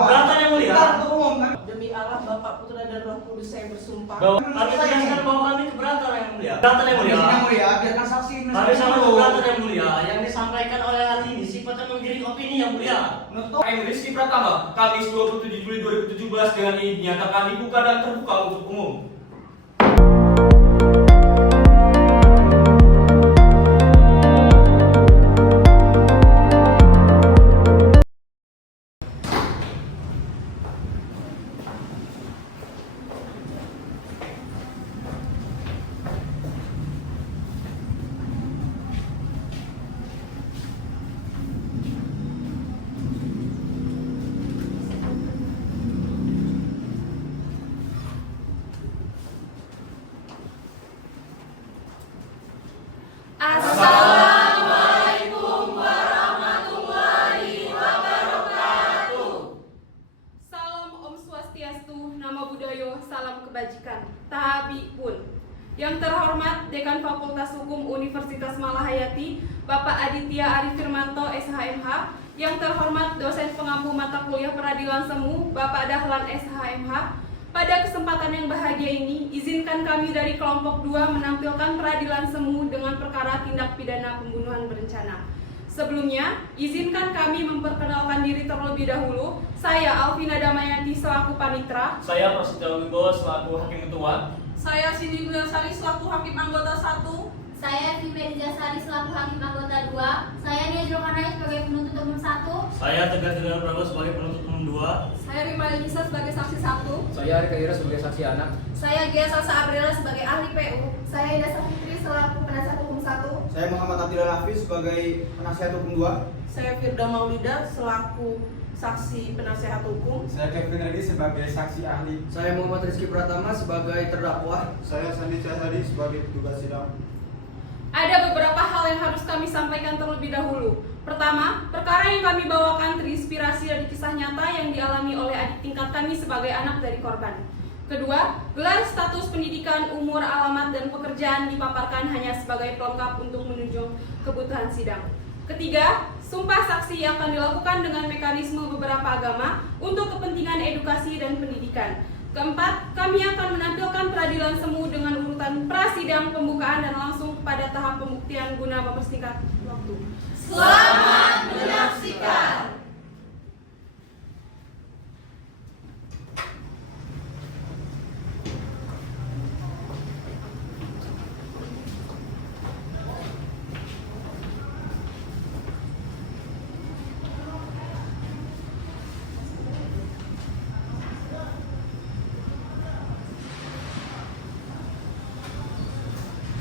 Keberatan yang mulia. Demi Allah, Bapa, Putra dan Roh Kudus, saya bersumpah. Bahwa kami tegaskan bahwa kami keberatan yang mulia. Keberatan yang mulia. Yang mulia, biarkan saksi ini. Kami sangat keberatan yang mulia yang disampaikan oleh ahli ini sifatnya menggiring opini yang mulia. Saya Rizky Pratama, Kamis 27 Juli 2017 dengan ini dinyatakan dibuka dan terbuka untuk umum. Assalamualaikum warahmatullahi wabarakatuh. Salam Om Swastiastu, Namo Buddhaya, salam kebajikan. Tahabi pun. Yang terhormat Dekan Fakultas Hukum Universitas Malahayati, Bapak Aditya Ari Firmanto, SHMH. Yang terhormat dosen pengampu mata kuliah Peradilan Semu, Bapak Dahlan, SHMH. Pada kesempatan yang bahagia ini, izinkan kami dari kelompok 2 menampilkan Peradilan Semu dengan perkara tindak pidana pembunuhan berencana. Sebelumnya, izinkan kami memperkenalkan diri terlebih dahulu. Saya Alvina Damayanti selaku Panitra. Saya Prasetyo Wibowo selaku Hakim Ketua. Saya Cindy Gulasari selaku Hakim Anggota 1. Saya Fimeri Jasari selaku Hakim Anggota 2. Saya Nia Julkanaya sebagai penuntut umum 1. Saya Tegar Dengan Prabowo sebagai penuntut umum 2. Saya Rima Elisa sebagai saksi 1. Saya Arika Ira sebagai saksi anak. Saya Gia Salsa Abrela sebagai ahli PU. Saya Ida Safitri selaku penasihat hukum 1. Saya Muhammad Abdillah Hafiz sebagai penasihat hukum 2. Saya Firda Maulida selaku saksi penasehat hukum. Saya Kevin Redi sebagai saksi ahli. Saya Muhammad Rizky Pratama sebagai terdakwa. Saya Sandi Cahyadi sebagai petugas sidang. Ada beberapa hal yang harus kami sampaikan terlebih dahulu. Pertama, perkara yang kami bawakan terinspirasi dari kisah nyata yang dialami oleh adik tingkat kami sebagai anak dari korban. Kedua, gelar status pendidikan, umur, alamat, dan pekerjaan dipaparkan hanya sebagai pelengkap untuk menunjang kebutuhan sidang. Ketiga, sumpah saksi akan dilakukan dengan mekanisme beberapa agama untuk kepentingan edukasi dan pendidikan. Keempat, kami akan menampilkan Peradilan Semu dengan urutan prasidang, pembukaan, dan langsung pada tahap pembuktian guna mempersingkat waktu. Selamat menyaksikan.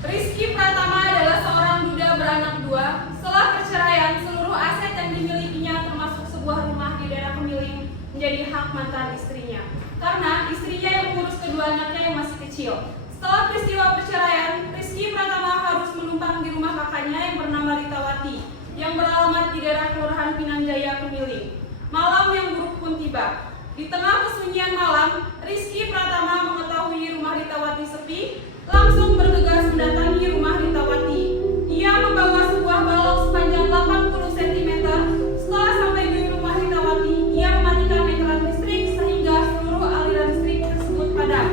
Rizky Pratama adalah seorang duda beranak 2. Setelah perceraian, seluruh aset yang dimilikinya termasuk sebuah rumah di daerah Kemiling menjadi hak mantan istrinya. Karena istrinya yang mengurus kedua anaknya yang masih kecil. Setelah peristiwa perceraian, Rizky Pratama harus menumpang di rumah kakaknya yang bernama Ritawati, yang beralamat di daerah Kelurahan Pinang Jaya, Kemiling. Malam yang buruk pun tiba. Di tengah kesunyian malam, Rizky Pratama mengetahui rumah Ritawati sepi, langsung bergegas mendatangi rumah Ritawati. Ia membawa sebuah balok sepanjang 80 cm. Setelah sampai di rumah Ritawati, ia mematikan meteran listrik sehingga seluruh aliran listrik tersebut padam.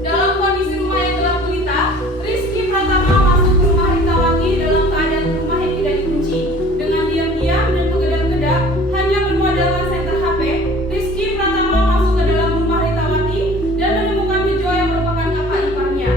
Dalam kondisi rumah yang gelap gulita, Rizky Pratama masuk ke rumah Ritawati dalam keadaan rumah yang tidak dikunci. Dengan diam-diam dan berkedap-kedap, hanya bermodalkan senter HP, Rizky Pratama masuk ke dalam rumah Ritawati dan menemukan Bejo yang merupakan kakak iparnya.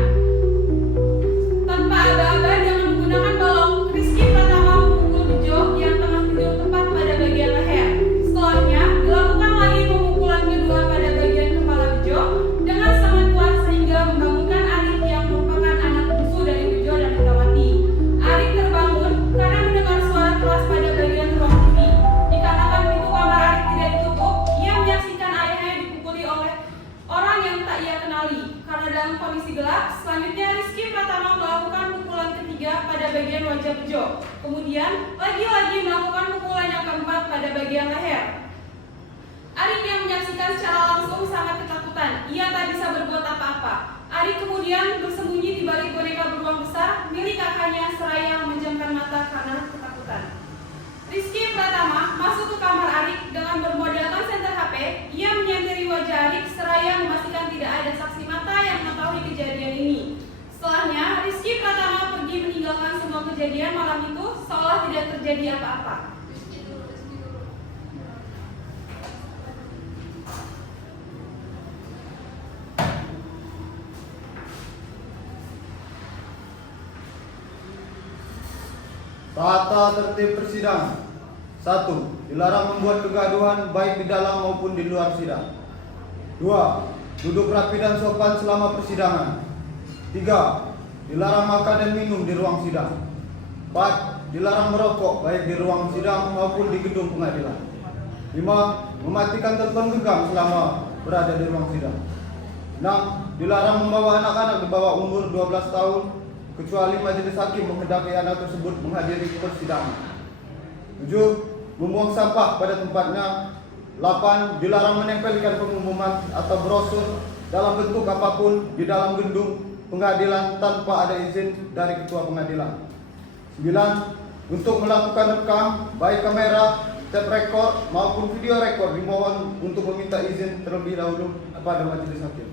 Tanpa aba-aba dengan menggunakan balok, Rizky Pratama memukul Bejo yang tengah tidur tepat pada bagian leher. Setelahnya, dilakukan lagi pemukulan kedua pada bagian kepala Bejo dengan sangat kuat sehingga membangunkan Arik yang merupakan anak bungsu dari Bejo dan Ritawati. Arik terbangun karena mendengar suara keras pada bagian ruang TV. Dikarenakan pintu kamar Arik tidak ditutup, ia menyaksikan ayahnya dipukuli oleh orang yang tak ia kenali. Karena dalam kondisi gelap, selanjutnya Rizky Pratama melakukan pukulan ketiga pada bagian wajah Bejo. Kemudian, lagi-lagi melakukan pukulan yang keempat pada bagian leher. Arik yang menyaksikan secara langsung sangat ketakutan. Ia tak bisa berbuat apa-apa. Arik kemudian bersembunyi di balik boneka beruang besar milik kakaknya seraya memejamkan mata karena ketakutan. Rizky Pratama masuk ke kamar Arik dengan bermodalkan kejadian malam itu seolah tidak terjadi apa-apa. Tata tertib persidangan. 1. Dilarang membuat kegaduhan baik di dalam maupun di luar sidang. 2. Duduk rapi dan sopan selama persidangan. 3. Dilarang makan dan minum di ruang sidang. 4. Dilarang merokok baik di ruang sidang maupun di gedung pengadilan. 5. Mematikan telepon genggam selama berada di ruang sidang. 6. Dilarang membawa anak-anak di bawah umur 12 tahun kecuali majelis hakim menghendaki anak tersebut menghadiri persidangan. 7. Membuang sampah pada tempatnya. 8. Dilarang menempelkan pengumuman atau brosur dalam bentuk apapun di dalam gedung pengadilan tanpa ada izin dari ketua pengadilan. 9. Untuk melakukan rekam baik kamera, tape record maupun video record dimohon untuk meminta izin terlebih dahulu kepada majelis hakim.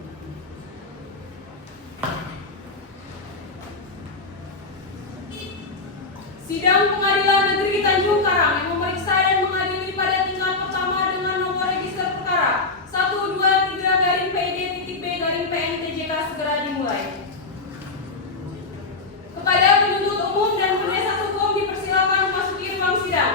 Sidang Pengadilan Negeri Tanjung Karang yang memeriksa dan mengadili pada tingkat pertama dengan nomor register perkara 123-PD.B-PNTJK segera dimulai. Kepada penuntut umum dan penasihat hukum dipersilakan memasuki ruang sidang.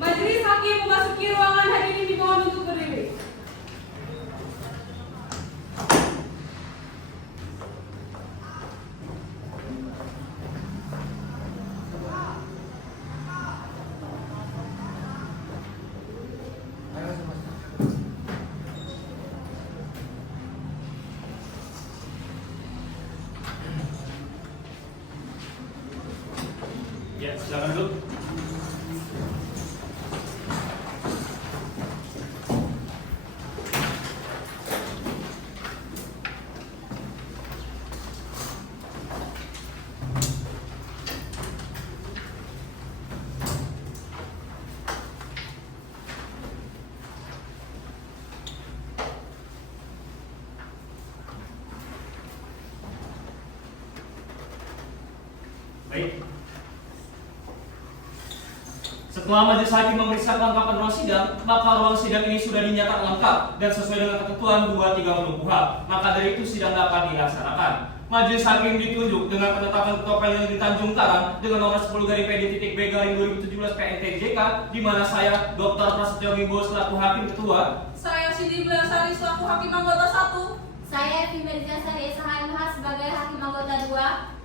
Majelis hakim memasuki ruangan, hadirin dimohon untuk berdiri. Ya, silakan duduk. Baik. Setelah majelis hakim memeriksa kelengkapan ruang sidang, maka ruang sidang ini sudah dinyatakan lengkap dan sesuai dengan ketentuan 23 huruf KUHP. Maka dari itu sidang dapat dilaksanakan. Majelis hakim ditunjuk dengan penetapan Ketua Pengadilan Negeri Tanjung Karang dengan nomor 10/PD.B/2017 PNTJK, di mana saya Dr. Prasetyo Wimbo selaku hakim ketua. Saya Siti Belasari selaku hakim anggota 1. Saya Evi Merzasari SHMH sebagai hakim anggota 2.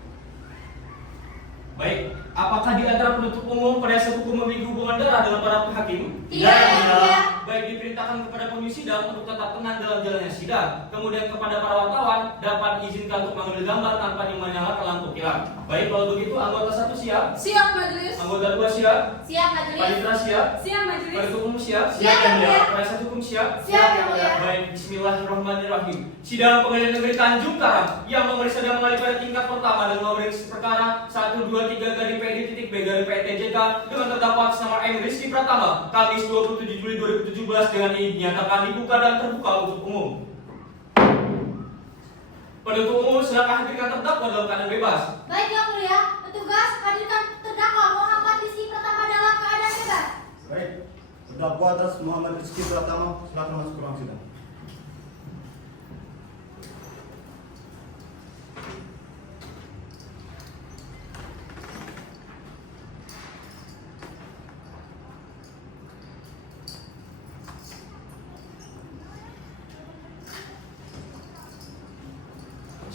Baik, apakah di antara penuntut umum penasihat hukum memiliki hubungan darah dengan para hakim? Tidak, yang mulia. Baik, diperintahkan kepada komisi sidang untuk tetap tenang dalam jalannya sidang. Kemudian kepada para wartawan dapat diizinkan untuk mengambil gambar tanpa menyalakan lampu kilat. Baik, kalau begitu anggota 1 siap? Siap majelis. Anggota 2 siap? Siap majelis. Panitera siap? Siap majelis. Penuntut umum siap? Siap, yang mulia. Penasihat hukum siap? Siap, yang mulia. Baik, bismillahirrahmanirrahim. Sidang Pengadilan Negeri Tanjung Karang yang memeriksa dan mengadili pada tingkat pertama dengan memeriksa perkara 123-PD.B/PNTJK dengan terdakwa atas nama M. Rizky Pratama, Kamis 27 Juli 2017 dengan dinyatakan dibuka dan terbuka untuk umum. Penuntut umum silakan hadirkan terdakwa dalam keadaan bebas. Baik yang mulia, petugas hadirkan terdakwa Muhammad Rizky Pratama dalam keadaan bebas. Baik. Terdakwa atas Muhammad Rizky Pratama silakan masuk ke ruang sidang.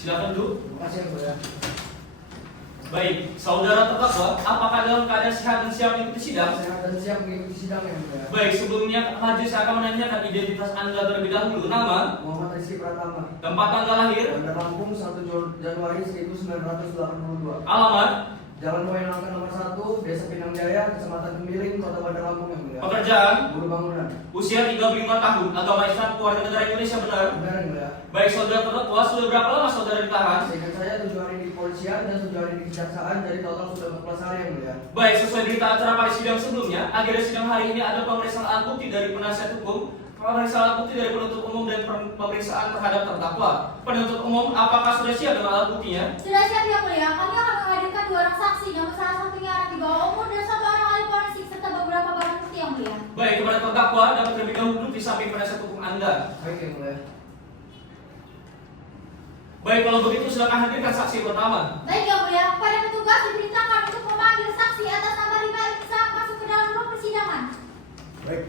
Silakan duduk. Terima kasih yang mulia. Baik, saudara terdakwa, apakah dalam keadaan sehat dan siap mengikuti sidang? Sehat dan siap mengikuti sidang yang mulia. Baik, sebelumnya majelis akan menanyakan identitas Anda terlebih dahulu. Nama, Muhammad Rizky Pratama. tempat tanggal lahir, Bandar Lampung 1 Januari 1982. alamat, Jalan Poin Langka nomor 1, Desa Pinang Jaya, Kecamatan Kemiling, Kota Bandar Lampung yang mulia. Pekerjaan, Buruh bangunan. usia 35 tahun, agama Islam, keluarga negara Indonesia benar. Benar yang mulia. Baik saudara terdakwa, sudah berapa lama saudara ditahan? Seingat saya 7 hari di kepolisian dan 7 hari di kejaksaan, jadi total sudah 14 hari yang mulia. Baik, sesuai berita acara pada sidang sebelumnya, agenda sidang hari ini ada pemeriksaan alat bukti dari penasihat hukum, pemeriksaan alat bukti dari penuntut umum dan pemeriksaan terhadap terdakwa. Penuntut umum, apakah sudah siap dengan alat buktinya? Sudah siap yang mulia, kami akan menghadirkan 2 orang saksi, namun salah satunya anak di bawah umur dan 1 orang ahli forensik serta beberapa barang bukti yang mulia. Baik, kepada terdakwa dapat terlebih dahulu duduk di samping penasihat hukum Anda. Baik yang mulia. Baik, kalau begitu silakan hadirkan saksi pertama. Baik yang mulia, pada petugas diperintahkan untuk memanggil saksi atas nama Rima Iksan masuk ke dalam ruang persidangan. Baik.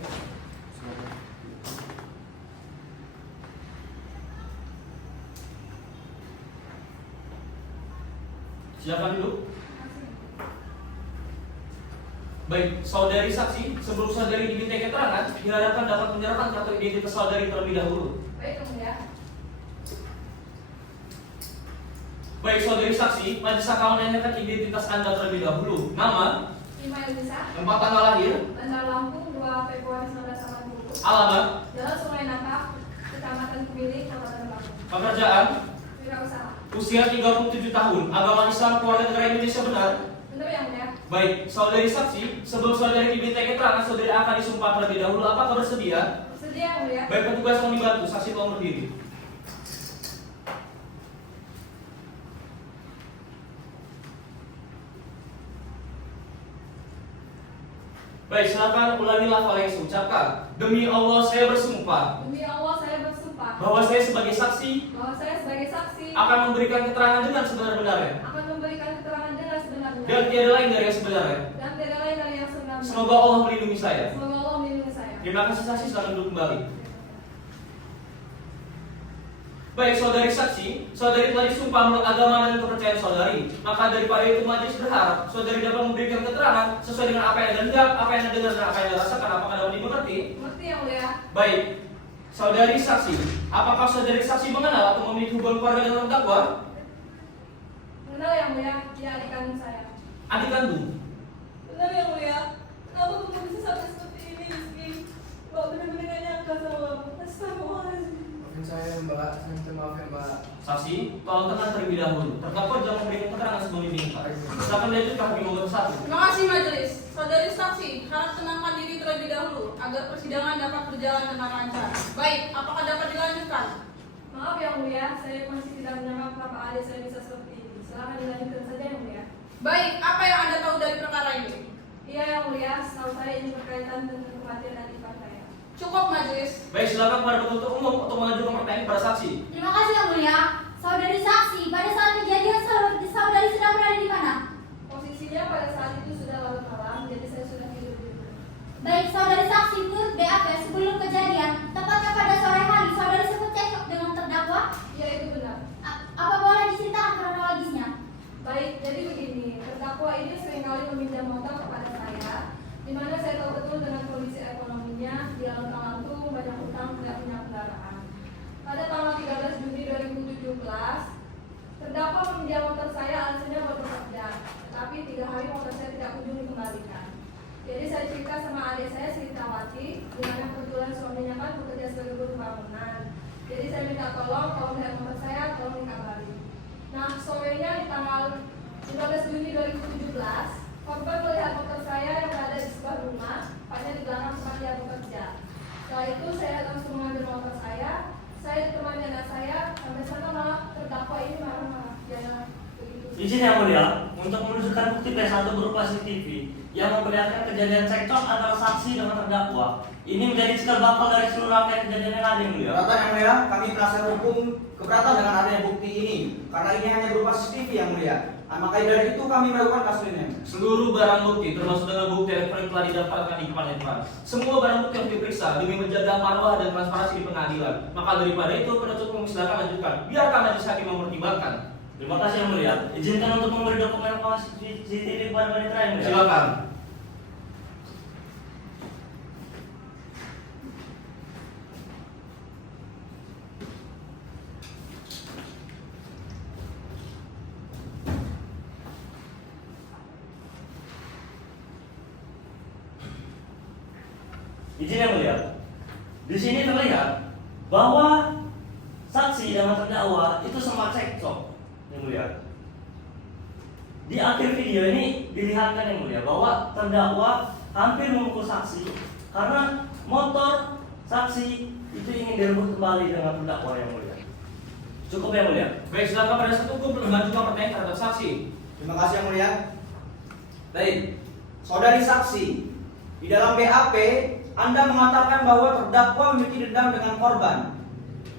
Silakan dulu. Baik, saudari saksi, sebelum saudari diminta keterangan, diharapkan dapat menyerahkan kartu identitas saudari terlebih dahulu. Baik yang mulia. Baik, saudari saksi, majelis akan menanyakan identitas Anda terlebih dahulu. Nama, Rima Elisa, tempat tanggal lahir, Bandar Lampung, 2 Februari 1980. alamat, Jalan Sungai Nangka, Kecamatan Kemiling, Kota Bandar Lampung. pekerjaan, Wirausaha. usia 37 tahun, agama Islam, keluarga negara Indonesia benar. Benar yang mulia. Baik, saudari saksi, sebelum saudari diminta keterangan, saudari akan disumpah terlebih dahulu. Apakah bersedia? Sedia yang mulia. Baik, petugas mohon dibantu, saksi tolong berdiri. Baik, silakan ulangi lafal yang saya ucapkan. Demi Allah saya bersumpah Demi Allah saya bersumpah bahwa saya sebagai saksi bahwa saya sebagai saksi akan memberikan keterangan dengan sebenar-benarnya akan memberikan keterangan dengan sebenarnya dan tiada lain dari yang sebenarnya. dan tidak lain dari yang sebenarnya. Semoga Allah melindungi saya. Semoga Allah melindungi saya. Terima kasih saksi, silakan duduk kembali. Baik, saudari saksi, saudari telah disumpah menurut agama dan kepercayaan saudari. Maka daripada itu majelis berharap saudari dapat memberikan keterangan sesuai dengan apa yang Anda lihat, apa yang Anda dengar, dan apa yang Anda rasakan. Apakah dapat dimengerti? Mengerti yang mulia. Baik, saudari saksi, apakah saudari saksi mengenal atau memiliki hubungan keluarga dengan terdakwa? Mengenal yang mulia, dia adik kandung saya. Adik kandung. Benar yang mulia. Kenapa kamu bisa sampai seperti ini, Rizky? Mbak benar-benar gak nyangka sama kamu. Astagfirullahaladzim. Maafin saya mbak, saya minta maaf ya mbak. Saksi, tolong tenang terlebih dahulu. Terdakwa jangan memberikan keterangan sebelum diminta. Silakan dilanjutkan hakim nomor 1. Terima kasih majelis. Saudari saksi, harap tenangkan diri terlebih dahulu agar persidangan dapat berjalan dengan lancar. Baik, apakah dapat dilanjutkan? Maaf yang mulia, saya masih tidak menyangka kenapa adik saya bisa seperti ini. Silakan dilanjutkan saja yang mulia. Baik, apa yang Anda tahu dari perkara ini? Iya yang mulia, setahu saya ini berkaitan dengan kematian adik saya. Cukup majelis. Baik, silakan kepada penuntut umum untuk mengajukan pertanyaan pada saksi. Terima kasih yang mulia. Saudari saksi, pada saat kejadian saudari sedang berada di mana? Posisinya pada saat itu sudah larut malam, jadi saya sudah tidur di rumah. Baik, saudari saksi menurut BAP sebelum kejadian, tepatnya pada sore hari, saudari sempat cekcok dengan terdakwa? Iya itu benar. Apa boleh diceritakan kronologisnya? Baik, jadi begini, terdakwa ini seringkali meminjam motor kepada saya, di mana saya tahu betul dengan kondisi ekonominya, dia lantung-lantung, banyak hutang, tidak punya kendaraan. Pada tanggal 13 Juni 2017, terdakwa meminjam motor saya alasannya buat bekerja, tetapi 3 hari motor saya tidak kunjung dikembalikan. Jadi saya cerita sama adik saya, Sri Tawati, di mana kebetulan suaminya kan bekerja sebagai buruh bangunan. Jadi saya minta tolong, kalau melihat motor saya, tolong dikabari. Nah, sorenya di tanggal 15 Juni 2017, korban melihat motor saya yang berada di sebuah rumah, tepatnya di belakang tempat dia bekerja. Setelah itu saya langsung mengambil motor saya ditemani anak saya, sampai sana malah terdakwa ini marah-marah. Ya, begitu. Izin yang mulia, untuk menunjukkan bukti P1 berupa CCTV yang memperlihatkan kejadian cekcok antara saksi dengan terdakwa. Ini menjadi cikal bakal dari seluruh rangkaian kejadian yang ada yang mulia. Keberatan yang mulia, kami penasihat hukum keberatan dengan adanya bukti ini karena ini hanya berupa CCTV yang mulia. Maka dari itu kami melakukan kasus ini. Seluruh barang bukti termasuk dengan bukti elektronik telah didapatkan di pengadilan. Semua barang bukti yang diperiksa demi menjaga marwah dan transparansi di pengadilan. Maka daripada itu penuntut umum silakan lanjutkan. Biarkan majelis hakim mempertimbangkan. Terima kasih yang mulia. Izinkan untuk memberi dokumen rekaman CCTV kepada panitera yang mulia. Silakan. Izin yang mulia. Di sini terlihat bahwa saksi dan terdakwa itu sempat cekcok, yang mulia. Di akhir video ini dilihatkan yang mulia bahwa terdakwa hampir memukul saksi karena motor saksi itu ingin direbut kembali dengan terdakwa yang mulia. Cukup yang mulia. Baik, silakan pada satu hukum mengajukan pertanyaan terhadap saksi. Terima kasih yang mulia. Baik, saudari saksi, di dalam BAP Anda mengatakan bahwa terdakwa memiliki dendam dengan korban.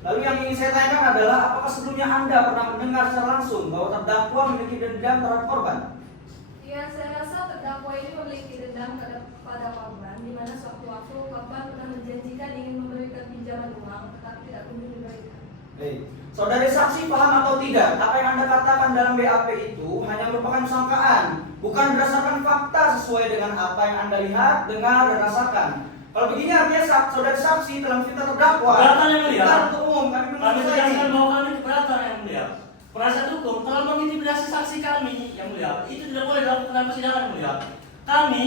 Lalu yang ingin saya tanyakan adalah apakah sebelumnya Anda pernah mendengar secara langsung bahwa terdakwa memiliki dendam terhadap korban? Ya, saya rasa terdakwa ini memiliki dendam kepada korban, di mana sewaktu-waktu korban pernah menjanjikan ingin memberikan pinjaman uang, tetapi tidak kunjung diberikan. Baik, saudari saksi paham atau tidak? Apa yang Anda katakan dalam BAP itu hanya merupakan sangkaan, bukan berdasarkan fakta sesuai dengan apa yang Anda lihat, dengar, dan rasakan. Kalau begini artinya saudari saksi telah memfitnah terdakwa. Keberatan yang mulia. Bukan untuk umum, kami Kami menurut tegaskan bahwa kami keberatan yang mulia. Penasihat hukum telah mengintimidasi saksi kami yang mulia. Itu tidak boleh dilakukan dalam persidangan yang mulia. Kami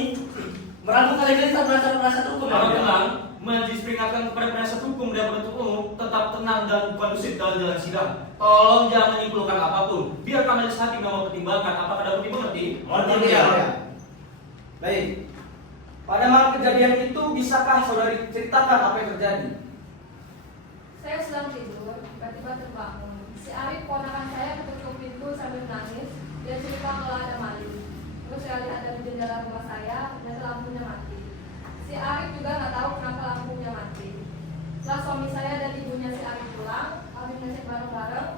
meragukan legalitas berdasarkan penasihat hukum yang Para mulia. tenang, majelis peringatkan kepada penasihat hukum dan penuntut umum tetap tenang dan kondusif dalam jalan sidang. Tolong jangan menyimpulkan apapun. Biarkan majelis hakim yang mempertimbangkan apakah dapat dimengerti. Mengerti Ya, mulia. ya. Baik. Pada malam kejadian itu, bisakah saudari ceritakan apa yang terjadi? Saya sedang tidur, tiba-tiba terbangun. Si Arif, ponakan saya, ketuk pintu sambil menangis. Dia cerita kalau ada maling. Terus saya lihat dari jendela rumah saya, ternyata lampunya mati. Si Arif juga nggak tahu kenapa lampunya mati. Setelah suami saya dan ibunya si Arif pulang, kami ngecek bareng-bareng.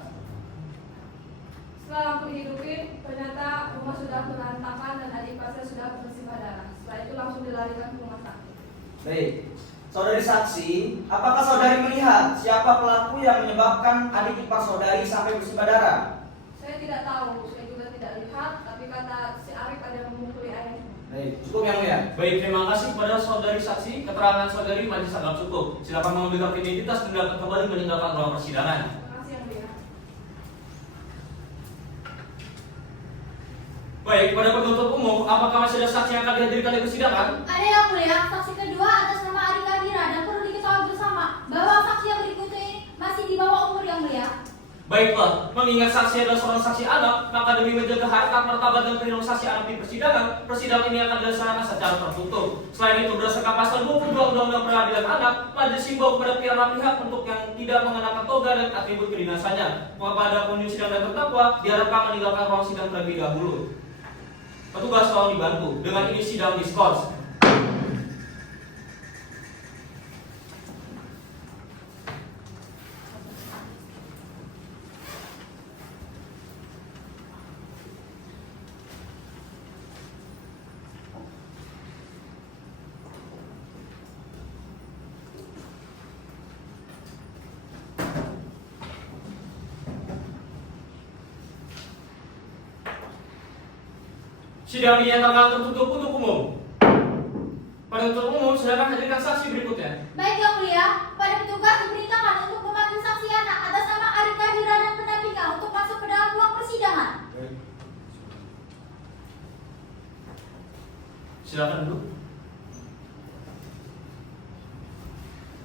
Setelah lampu dihidupin, ternyata rumah sudah berantakan dan adik ipar saya sudah bersimbah darah. Setelah itu langsung dilarikan ke rumah sakit. Baik. Saudari saksi, apakah saudari melihat siapa pelaku yang menyebabkan adik ipar saudari sampai bersimbah darah? Saya tidak tahu, saya juga tidak lihat, tapi kata si Arif ada yang memukuli ayahnya. Baik, cukup yang mulia. Baik, terima kasih kepada saudari saksi. Keterangan saudari majelis anggap cukup. Silakan mengambil kartu identitas dan dapat kembali meninggalkan ruang persidangan. Terima kasih yang mulia. Baik, kepada penuntut umum, apakah masih ada saksi yang akan dihadirkan di persidangan? Ada yang mulia, saksi kedua atas nama Ari Kadira dan perlu diketahui bersama bahwa saksi yang berikutnya ini masih di bawah umur yang mulia. Baiklah, mengingat saksi adalah seorang saksi anak, maka demi menjaga harkat, martabat, dan perlindungan saksi anak di persidangan ini akan dilaksanakan secara tertutup. Selain itu, berdasarkan pasal 22 Undang-Undang Peradilan Anak, majelis himbau kepada pihak untuk yang tidak mengenakan toga dan atribut kedinasannya. Kepada penunjuk sidang dan terdakwa, diharapkan meninggalkan ruang sidang terlebih dahulu. Petugas tolong dibantu. Dengan ini sidang diskors. Sidang dinyatakan tertutup untuk umum. Penuntut umum silakan hadirkan saksi berikutnya. Baik yang mulia, pada petugas diperintahkan untuk memanggil saksi anak atas nama Ari Kadira dan pendampingnya untuk masuk ke dalam ruang persidangan. Silakan duduk.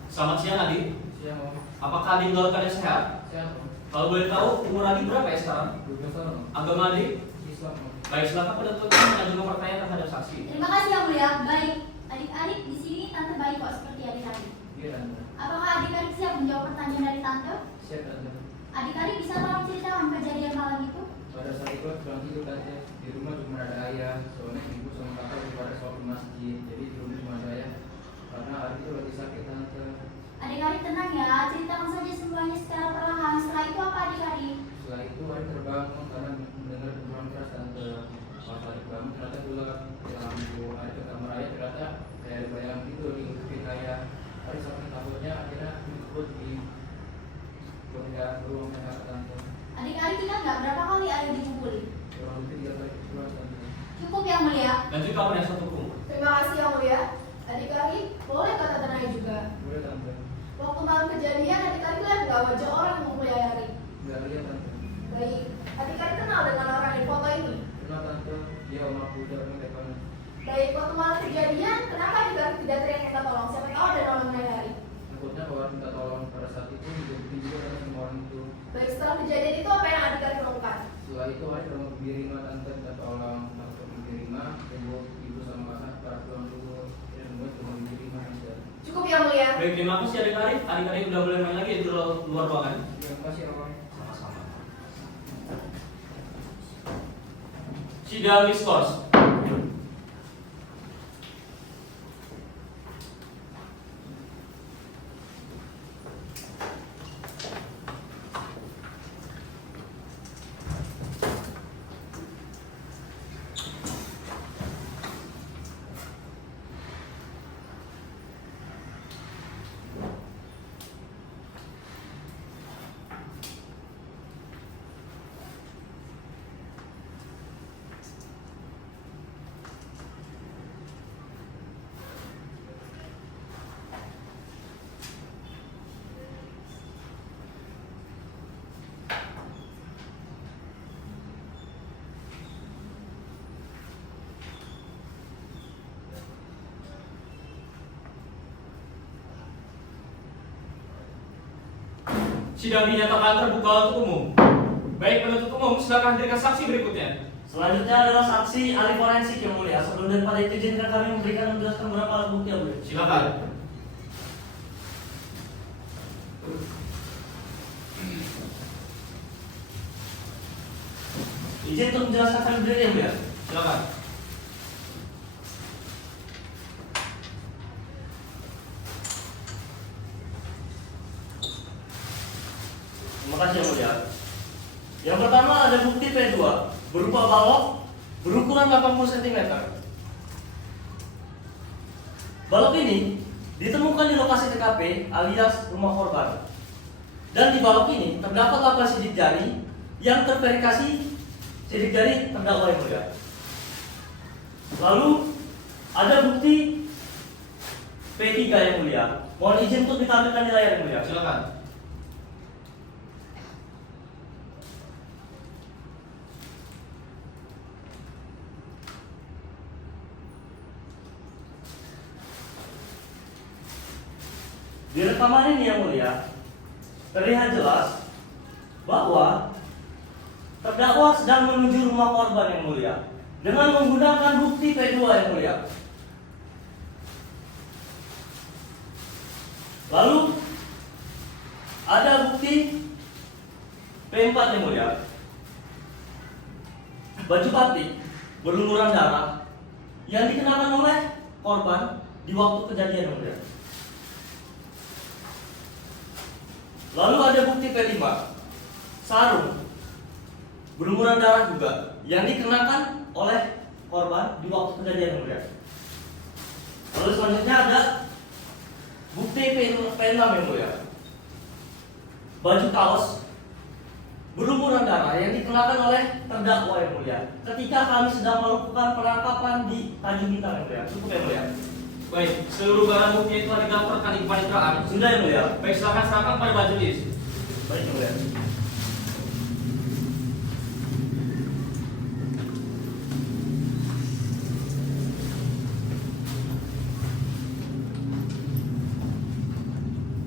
Selamat siang Adi. Siang, Om. Apakah Adi dalam keadaan sehat? Siang, Om. Kalau boleh tahu umur Adi berapa ya sekarang? 12 tahun, Om. Agama Adi? Islam, Om. Baik, silakan penuntut umum mengajukan pertanyaan terhadap saksi. Terima kasih yang mulia. Baik, adik-adik di sini tante baik kok seperti adik-adik. Iya, Tante. Apakah adik-adik siap menjawab pertanyaan dari tante? Siap, Tante. Adik-adik bisa tolong ceritakan kejadian malam itu? Pada saat itu aku sedang tidur, Tante. Di rumah cuma ada ayah, soalnya ibu sama kakak lagi pada sholat di masjid. Jadi di rumah cuma ada ayah. Karena hari itu lagi sakit, Tante. Adik-adik tenang ya, ceritakan saja semuanya secara perlahan. Setelah itu apa adik-adik? Setelah itu hari terbangun karena mendengar benturan keras, Tante. Pas hari bangun ternyata dulu yang ibu hari ke kamar ayah, ternyata kayak ada bayangan gitu di ngikutin ayah. Hari saking takutnya akhirnya ikut di ruang tengah, Tante. Adik-adik ingat nggak berapa kali ayah dipukuli? Kurang lebih 3 kali pukulan, Tante. Cukup yang mulia. Dan juga penasihat hukum. Terima kasih yang mulia. Adik-adik, boleh kata tenang juga. Boleh, Tante. Waktu malam kejadian, adik-adik lihat nggak wajah orang yang memukuli ayah Ari? Nggak lihat, Tante. Baik, adik-adik kenal dengan orang di foto ini? Kenal, Tante. Dia oma muda, kayak banget. Baik, waktu malam kejadian, kenapa juga tidak teriak minta tolong? Siapa tahu ada nolong hari. Takutnya kalau minta tolong pada saat itu mungkin juga ada semua orang itu. Baik, setelah kejadian itu apa yang adik Arif lakukan? Setelah itu Arif sama Bibi Rima tante minta tolong takut Bibi Rima, ibu sama kakak para pulang dulu dan semua cuma Bibi Rima aja. Cukup yang mulia. Baik, terima kasih adik Arif. Adik-adik udah boleh main lagi di luar ruangan. Terima kasih Om. Sama-sama. Sidang diskors. Sidang dinyatakan terbuka untuk umum. Baik, penuntut umum, silakan hadirkan saksi berikutnya. Selanjutnya adalah saksi ahli forensik yang mulia. Sebelum daripada itu izinkan kami memberikan menjelaskan beberapa alat bukti yang mulia. Silakan. Izin untuk menjelaskan kami berdiri yang mulia. Silakan. Terima kasih yang mulia. Yang pertama ada bukti P2 berupa balok berukuran 80 cm. Balok ini ditemukan di lokasi TKP alias rumah korban. Dan di balok ini terdapat 8 sidik jari yang terverifikasi sidik jari terdakwa yang mulia. Lalu ada bukti P3 yang mulia. Mohon izin untuk ditampilkan di layar yang mulia. Silakan. Di rekaman ini yang mulia terlihat jelas bahwa terdakwa sedang menuju rumah korban yang mulia dengan menggunakan bukti P2 yang mulia. Lalu ada bukti P4 yang mulia. Baju batik berlumuran darah yang dikenakan oleh korban di waktu kejadian yang mulia. Lalu ada bukti P5, sarung berlumuran darah juga yang dikenakan oleh korban di waktu kejadian yang mulia. Lalu selanjutnya ada bukti P6 yang mulia, baju kaos berlumuran darah yang dikenakan oleh terdakwa yang mulia ketika kami sedang melakukan penangkapan di Tanjung Bintang yang mulia. Cukup yang mulia. Baik, seluruh barang bukti itu telah dilaporkan di kepaniteraan. Sudah yang mulia. Baik, silakan serahkan pada majelis. Baik yang mulia.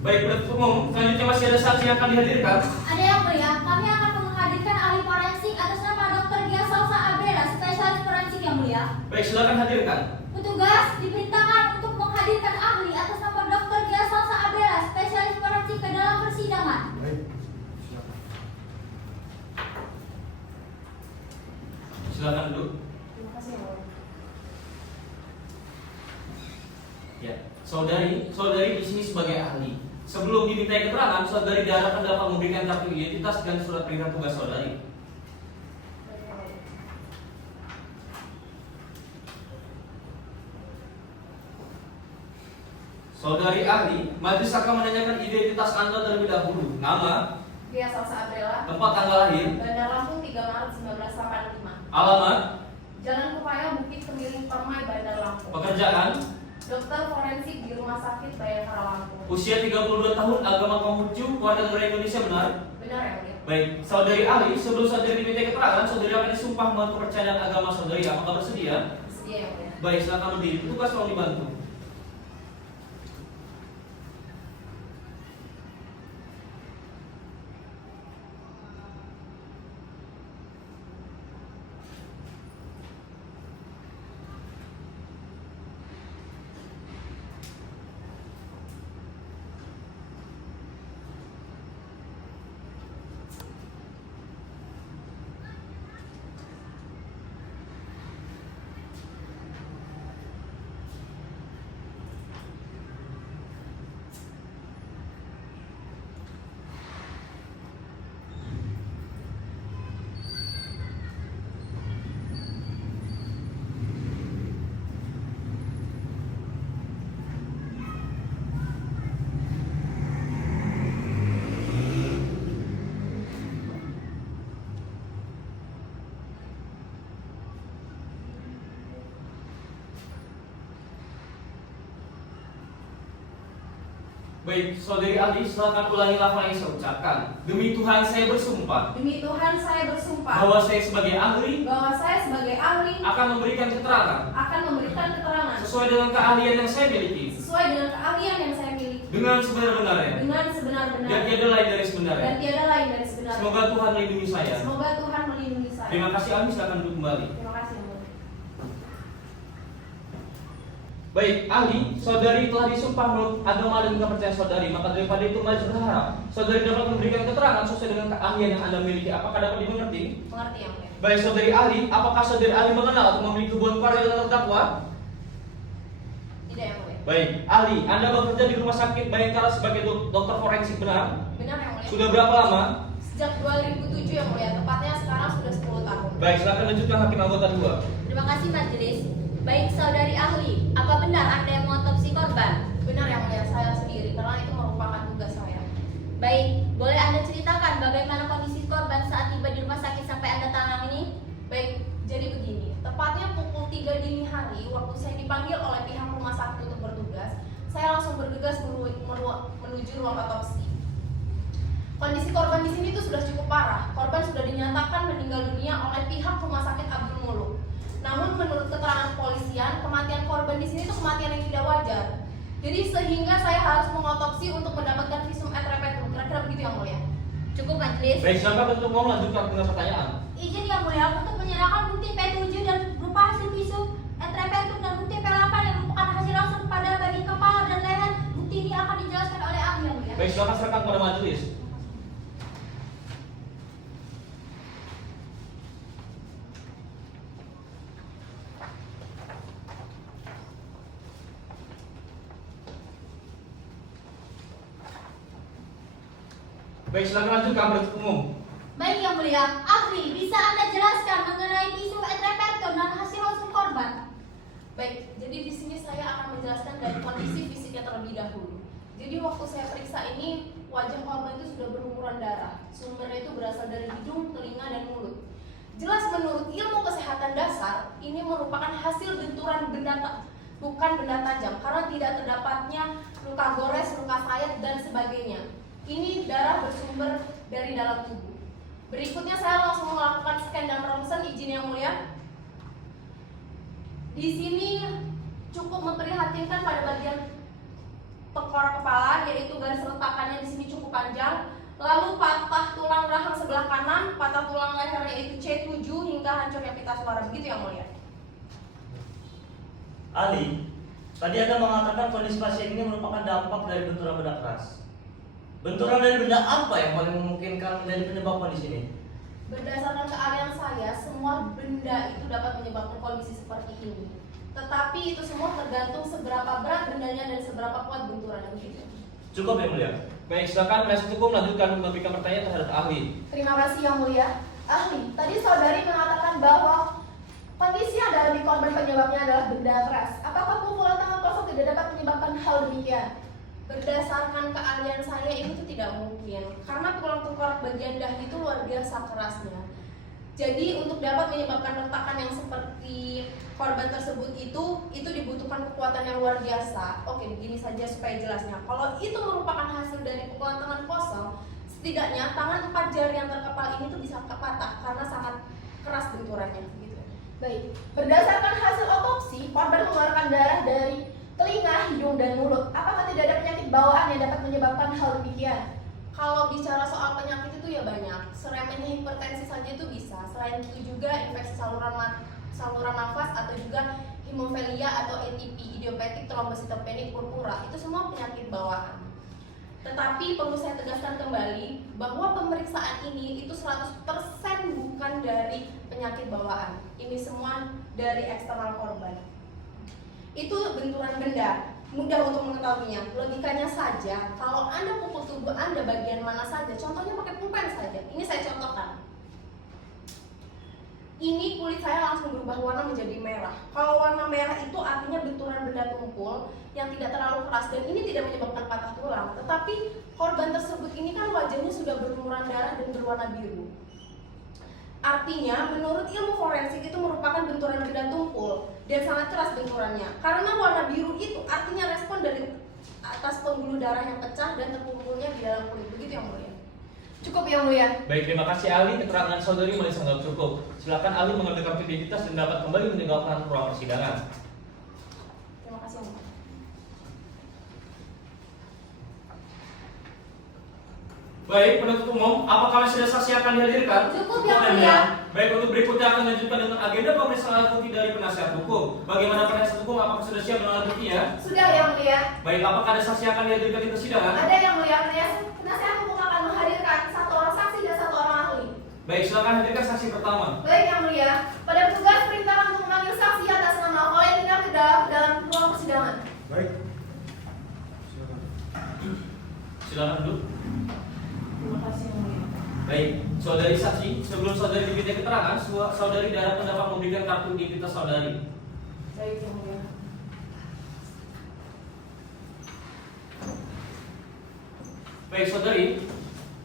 Baik, penuntut umum, selanjutnya masih ada saksi yang akan dihadirkan. Ada yang mulia, kami akan menghadirkan ahli forensik atas nama Dr. Dia Salsa Abela, spesialis forensik yang mulia. Baik, silakan hadirkan. Petugas diperintahkan untuk menghadirkan ahli atas nama Dr. Dia Salsa Abela, spesialis forensik ke dalam persidangan. Silakan duduk. Terima kasih ya, Bapak. Ya, saudari di sini sebagai ahli. Sebelum dimintai keterangan, saudari diharapkan dapat memberikan kartu identitas dan surat perintah tugas saudari. Saudari ahli, majelis akan menanyakan identitas Anda terlebih dahulu. Nama, Dia Salsa Abela, tempat tanggal lahir, Bandar Lampung 3 Maret 1985. alamat, Jalan Kupaya Bukit Kemiling Permai, Bandar Lampung. pekerjaan, Dokter forensik di Rumah Sakit Bayangkara Lampung. usia 32 tahun, agama Konghucu, warga negara Indonesia benar? Benar ya, mulia? Baik, saudari ahli, sebelum saudari diminta keterangan, saudari akan disumpah membantu percayaan agama saudari. Apakah bersedia? Bersedia. Iya yang mulia. Baik, silakan berdiri. Petugas tolong dibantu. Baik, saudari ahli, silakan ulangi lafal yang saya ucapkan. Demi Tuhan saya bersumpah Demi Tuhan saya bersumpah bahwa saya sebagai ahli bahwa saya sebagai ahli akan memberikan keterangan akan memberikan keterangan sesuai dengan keahlian yang saya miliki, sesuai dengan keahlian yang saya miliki dengan sebenar-benarnya dengan dan sebenar-benarnya tiada lain dari dan sebenarnya. tiada lain dari sebenarnya. Semoga Tuhan melindungi saya. Semoga Tuhan melindungi saya. Terima kasih ahli, silakan duduk kembali. Terima kasih yang mulia. Baik, ahli, saudari telah disumpah menurut agama dan kepercayaan saudari, maka daripada itu majelis berharap saudari dapat memberikan keterangan sesuai dengan keahlian yang Anda miliki. Apakah dapat dimengerti? Mengerti yang mulia. Baik, saudari ahli, apakah saudari ahli mengenal atau memiliki hubungan keluarga dengan terdakwa? Tidak yang mulia. Baik, ahli, Anda bekerja di rumah sakit Bayangkara sebagai dokter forensik, benar? Benar yang mulia. Sudah berapa lama? Sejak 2007 yang mulia, tepatnya sekarang sudah 10 tahun. Baik, silakan lanjutkan hakim anggota 2. Terima kasih majelis. Baik saudari ahli, apa benar Anda yang mengotopsi korban? Benar yang mulia, saya sendiri karena itu merupakan tugas saya. Baik, boleh Anda ceritakan bagaimana kondisi korban saat tiba di rumah sakit sampai Anda tangani? Baik, jadi begini, tepatnya pukul 3 dini hari waktu saya dipanggil oleh pihak rumah sakit untuk bertugas, saya langsung bergegas menuju ruang otopsi. Kondisi korban di sini tuh sudah cukup parah. Korban sudah dinyatakan meninggal dunia oleh pihak rumah sakit Abdul Muluk. Namun menurut keterangan kepolisian, kematian korban di sini tuh kematian yang tidak wajar. Jadi sehingga saya harus mengotopsi untuk mendapatkan visum et repertum. Kira-kira begitu yang mulia. Cukup majelis. Baik, silakan untuk mau lanjutkan dengan pertanyaan. Izin yang mulia untuk menyerahkan bukti P7 dan berupa hasil visum et repertum dan bukti P8 yang merupakan hasil langsung pada bagian kepala dan leher. Bukti ini akan dijelaskan oleh ahli yang mulia. Baik, silakan serahkan kepada majelis. Baik, silakan lanjutkan penuntut umum. Baik yang mulia, ahli bisa Anda jelaskan mengenai visum et repertum dan hasil langsung korban? Baik, jadi di sini saya akan menjelaskan dari kondisi fisiknya terlebih dahulu. Jadi waktu saya periksa ini, wajah korban itu sudah berlumuran darah. Sumbernya itu berasal dari hidung, telinga, dan mulut. Jelas menurut ilmu kesehatan dasar, ini merupakan hasil benturan bukan benda tajam, karena tidak terdapatnya luka gores, luka sayat, dan sebagainya. Ini darah bersumber dari dalam tubuh. Berikutnya saya langsung melakukan scan dan ronsen, izin yang mulia. Di sini cukup memprihatinkan pada bagian tengkorak kepala, yaitu garis retakannya di sini cukup panjang. Lalu patah tulang rahang sebelah kanan, patah tulang leher yaitu C7 hingga hancurnya pita suara. Begitu yang mulia. Ali, tadi Anda mengatakan kondisi pasien ini merupakan dampak dari benturan benda keras. Benturan dari benda apa yang paling memungkinkan menjadi penyebab kondisi ini? Berdasarkan keahlian saya, semua benda itu dapat menyebabkan kondisi seperti ini. Tetapi itu semua tergantung seberapa berat bendanya dan seberapa kuat benturannya. Begitu. Cukup yang mulia. Baik, silakan penasihat hukum lanjutkan memberikan pertanyaan terhadap ahli. Terima kasih yang mulia. Ahli, tadi saudari mengatakan bahwa kondisi yang ada di korban penyebabnya adalah benda keras. Apakah pukulan tangan kosong tidak dapat menyebabkan hal demikian? Berdasarkan keahlian saya itu tidak mungkin, karena tulang tengkorak bagian dahi itu luar biasa kerasnya. Jadi untuk dapat menyebabkan retakan yang seperti korban tersebut itu dibutuhkan kekuatan yang luar biasa. Oke, begini saja supaya jelasnya. Kalau itu merupakan hasil dari pukulan tangan kosong, setidaknya tangan 4 jari yang terkepal ini tuh bisa patah karena sangat keras benturannya. Gitu. Baik, berdasarkan hasil otopsi emosi, korban mengeluarkan darah dari telinga, hidung, dan mulut. Apakah tidak ada penyakit bawaan yang dapat menyebabkan hal demikian? Kalau bicara soal penyakit itu ya banyak. Seremehnya hipertensi saja itu bisa. Selain itu juga infeksi saluran nafas atau juga hemofilia atau ATP, idiopathic thrombocytopenic purpura. Itu semua penyakit bawaan. Tetapi perlu saya tegaskan kembali bahwa pemeriksaan ini itu 100% bukan dari penyakit bawaan. Ini semua dari eksternal korban. Itu benturan benda. Mudah untuk mengetahuinya. Logikanya saja, kalau Anda pukul tubuh Anda bagian mana saja, contohnya pakai pulpen saja. Ini saya contohkan. Ini kulit saya langsung berubah warna menjadi merah. Kalau warna merah itu artinya benturan benda tumpul yang tidak terlalu keras dan ini tidak menyebabkan patah tulang. Tetapi korban tersebut ini kan wajahnya sudah berlumuran darah dan berwarna biru. Artinya, menurut ilmu forensik itu merupakan benturan benda tumpul dan sangat keras benturannya. Karena warna biru itu artinya respon dari atas pembuluh darah yang pecah dan terkumpulnya di dalam kulit. Begitu yang mulia. Cukup yang mulia. Baik, terima kasih ahli. Keterangan saudari merasa anggap cukup. Silakan ahli mengambil kartu identitas dan dapat kembali meninggalkan ruang persidangan. Terima kasih, Yang mulia. Baik, penuntut umum, apakah sudah saksi akan dihadirkan? Cukup yang mulia. Baik, untuk berikutnya akan dilanjutkan dengan agenda pemeriksaan alat bukti dari penasihat hukum. Bagaimana penasihat hukum? Apakah sudah siap dengan alat buktinya? Sudah yang mulia. Baik, apakah ada saksi yang akan dihadirkan di persidangan? Ada yang mulia. Penasihat hukum akan menghadirkan 1 orang saksi dan 1 orang ahli. Baik, silakan hadirkan saksi pertama. Baik yang mulia. Pada petugas perintah untuk memanggil saksi atas nama oleh tindak pidana dalam ruang persidangan. Baik. Silakan duduk. Terima kasih, Yang mulia. Baik, saudari saksi, sebelum saudari diminta keterangan, saudari dapat mendapat memberikan kartu identitas saudari. Baik, Yang mulia. Baik, saudari,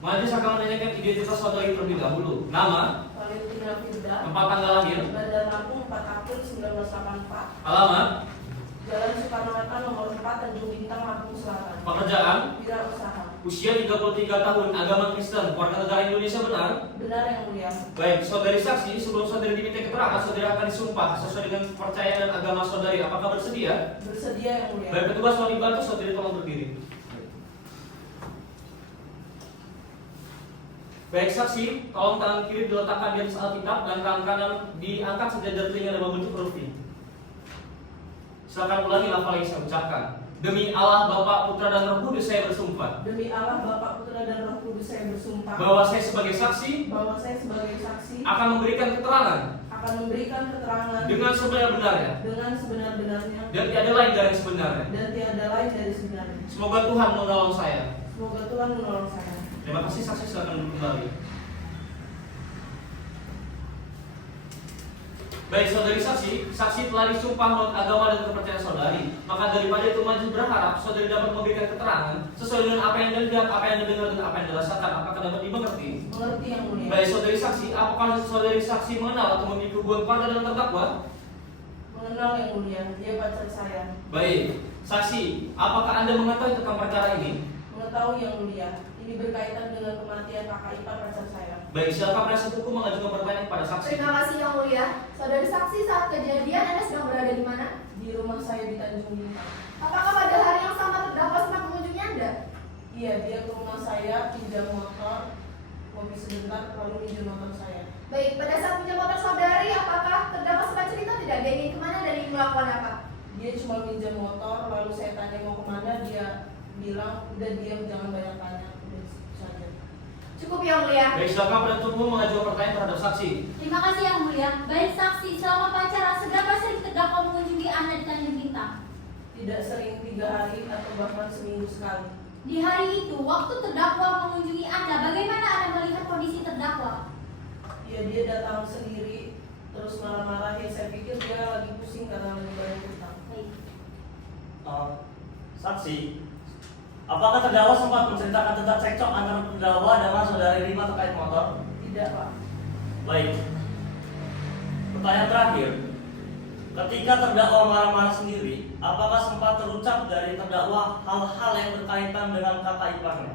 majelis akan menanyakan identitas saudari terlebih dahulu. Nama, Valentina Firda, tempat tanggal lahir, Bandar Lampung 4 April 1984, alamat, Jalan Soekarno-Hatta nomor 4 Tanjung Bintang, Lampung Selatan. pekerjaan, Wirausaha. usia 33 tahun, agama Kristen, warga negara Indonesia benar? Benar, Yang mulia. Baik, saudari saksi, sebelum saudari diminta keterangan, saudari akan disumpah sesuai dengan kepercayaan dan agama saudari. Apakah bersedia? Bersedia, Yang mulia. Baik, petugas mau dibantu, saudari tolong berdiri. Baik, saksi, tolong tangan kiri diletakkan di atas Alkitab dan tangan kanan diangkat sejajar telinga dan membentuk huruf V. Silakan ulangi lafal yang saya ucapkan. Demi Allah Bapa, Putra dan Roh Kudus saya bersumpah Demi Allah Bapa, Putra dan Roh Kudus saya bersumpah bahwa saya sebagai saksi bahwa saya sebagai saksi akan memberikan keterangan akan memberikan keterangan dengan sebenar-benarnya dengan sebenar-benarnya dan tiada lain dari sebenarnya. dan tiada lain dari sebenarnya. Semoga Tuhan menolong saya. Semoga Tuhan menolong saya. Terima kasih, saksi silakan duduk kembali. Baik, saudari saksi, saksi telah disumpah menurut agama dan kepercayaan saudari. Maka daripada itu majelis berharap saudari dapat memberikan keterangan sesuai dengan apa yang dilihat, apa yang didengar dan apa yang dirasakan. Apakah dapat dimengerti? Mengerti, Yang mulia. Baik, saudari saksi, apakah saudari saksi mengenal atau memiliki hubungan keluarga dengan terdakwa? Mengenal, Yang mulia. Dia pacar saya. Baik, saksi, apakah Anda mengetahui tentang perkara ini? Mengetahui, Yang mulia. Ini berkaitan dengan kematian kakak ipar pacar saya. Baik, silakan penasihat hukum mengajukan pertanyaan kepada saksi. Terima kasih yang mulia. Saudari saksi, saat kejadian Anda sedang berada di mana? Di rumah saya di Tanjung Bintang. Apakah pada hari yang sama terdakwa sempat mengunjungi Anda? Iya, dia ke rumah saya, pinjam motor, ngopi sebentar, lalu minjem motor saya. Baik, pada saat pinjam motor saudari, apakah terdakwa sempat cerita tidak dia ingin kemana dan ingin melakukan apa? Dia cuma minjem motor, lalu saya tanya mau kemana, dia bilang udah diam, jangan banyak tanya, udah saja. Cukup yang mulia. Baik, silakan penuntut umum mengajukan pertanyaan terhadap saksi. Terima kasih Yang mulia. Baik saksi, selama pacaran seberapa sering terdakwa mengunjungi Anda di Tanjung Bintang? Tidak sering, 3 hari atau bahkan seminggu sekali. Di hari itu, waktu terdakwa mengunjungi Anda, bagaimana Anda melihat kondisi terdakwa? Ya, dia datang sendiri, terus marah-marahin. Saya pikir dia lagi pusing karena lagi banyak utang. Baik. Saksi, apakah terdakwa sempat menceritakan tentang cekcok antara terdakwa dengan saudari Rima terkait motor? Tidak, Pak. Baik. Pertanyaan terakhir, ketika terdakwa marah-marah sendiri, apakah sempat terucap dari terdakwa hal-hal yang berkaitan dengan kakak iparnya?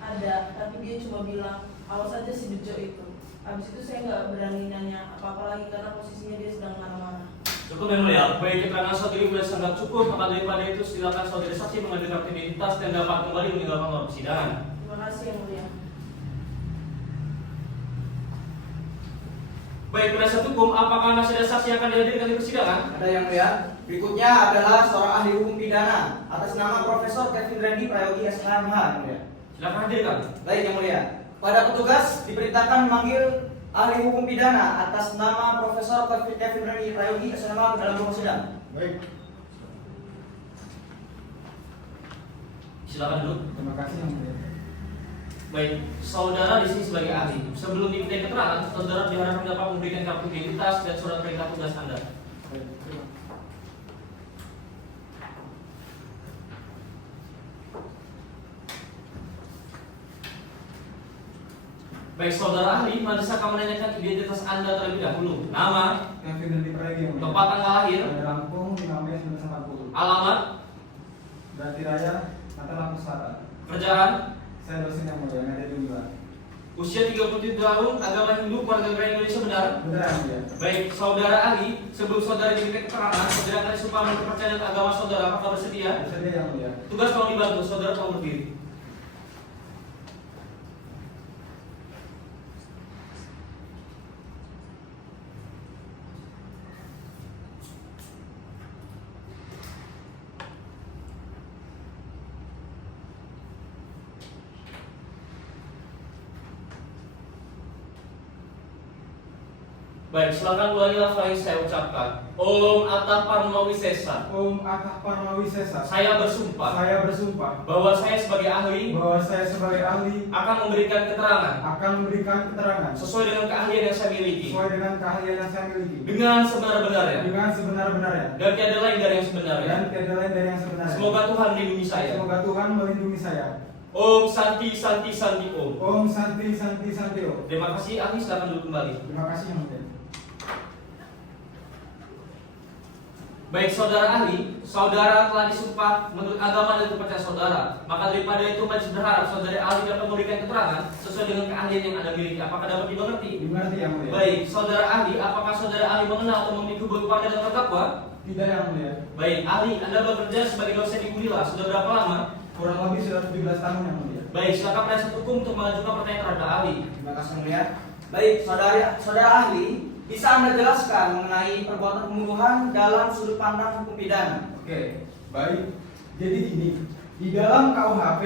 Ada, tapi dia cuma bilang, awas aja si Bejo itu. Habis itu saya nggak berani nanya apa-apa lagi karena posisinya dia sedang marah-marah. Cukup Cukup yang mulia, baik keterangan saudari sudah sangat cukup, maka daripada itu silakan saudari saksi mengajukan identitas dan dapat kembali meninggalkan ruang persidangan. Terima kasih yang mulia. Baik, penasihat hukum, apakah masih ada saksi yang akan dihadirkan di persidangan? Ada yang mulia. Berikutnya adalah seorang ahli hukum pidana atas nama Profesor Kevin Randy Prayogi SHMH yang mulia. Silakan hadirkan. Baik yang mulia. Pada petugas diperintahkan memanggil ahli hukum pidana atas nama Profesor Kevin Randy Prayogi SHMH ke dalam ruang sidang. Baik. Silakan duduk. Terima kasih yang mulia. Baik, saudara di sini sebagai ahli. Sebelum diminta keterangan, saudara diharapkan dapat memberikan kartu identitas dan surat perintah tugas Anda. Baik, saudara ahli, majelis akan menanyakan identitas Anda terlebih dahulu. Nama, Kevin Randy Prayogi yang mulia. tempat tanggal lahir, Pada Lampung 5 Mei 1940. alamat, Berarti Raya, Mata Lampung Selatan. kerjaan, Saya dosen yang mulia, yang ada di Unila. usia 37 tahun, agama Hindu, keluarga negara Indonesia, benar? Benar yang mulia. Baik, saudara ahli, sebelum saudara diminta keterangan, saudara akan disumpah menurut kepercayaan agama saudara. Apakah bersedia? Bersedia yang mulia. Tugas tolong dibantu, saudara tolong berdiri. Baik, silakan ulangi lafaz yang saya ucapkan. Om Atta Parmawisesa. Om Atta Parmawisesa. Saya bersumpah Saya bersumpah bahwa saya sebagai ahli bahwa saya sebagai ahli akan memberikan keterangan akan memberikan keterangan sesuai dengan keahlian yang saya miliki, sesuai dengan keahlian yang saya miliki dengan sebenar-benarnya dengan sebenar-benarnya dan tiada lain dari yang sebenarnya. dan tiada lain dari yang sebenarnya. Semoga Tuhan melindungi saya. Semoga Tuhan melindungi saya. Om Santi Santi Santi Om. Om Santi Santi Santi Om. Terima kasih ahli, silakan duduk kembali. Terima kasih yang mulia. Baik, saudara ahli, saudara telah disumpah menurut agama dan kepercayaan saudara. Maka daripada itu majelis berharap saudara ahli dapat memberikan keterangan sesuai dengan keahlian yang Anda miliki. Apakah dapat dimengerti? Dimengerti yang mulia. Baik, saudara ahli, apakah saudara ahli mengenal atau memiliki hubungan keluarga dengan terdakwa? Tidak yang mulia. Baik, ahli, Anda bekerja sebagai dosen di Unila sudah berapa lama? Kurang lebih sudah 17 tahun yang mulia. Baik, silakan penasihat hukum untuk mengajukan pertanyaan terhadap ahli. Terima kasih yang mulia. Baik, saudara ahli, bisa Anda jelaskan mengenai perbuatan pembunuhan dalam sudut pandang hukum pidana? Oke, baik. Jadi gini, di dalam KUHP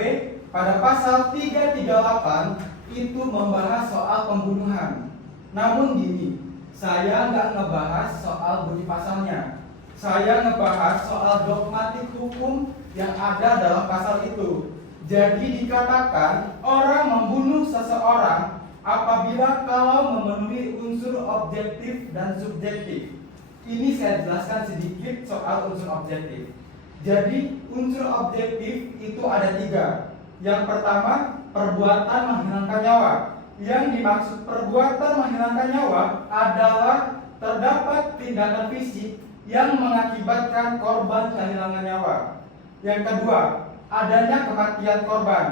pada pasal 338 itu membahas soal pembunuhan. Namun gini, saya nggak ngebahas soal bunyi pasalnya. Saya ngebahas soal dogmatik hukum yang ada dalam pasal itu. Jadi dikatakan orang membunuh seseorang apabila kalau memenuhi unsur objektif dan subjektif. Ini saya jelaskan sedikit soal unsur objektif. Jadi unsur objektif itu ada 3. Yang pertama, perbuatan menghilangkan nyawa. Yang dimaksud perbuatan menghilangkan nyawa adalah terdapat tindakan fisik yang mengakibatkan korban kehilangan nyawa. Yang kedua, adanya kematian korban.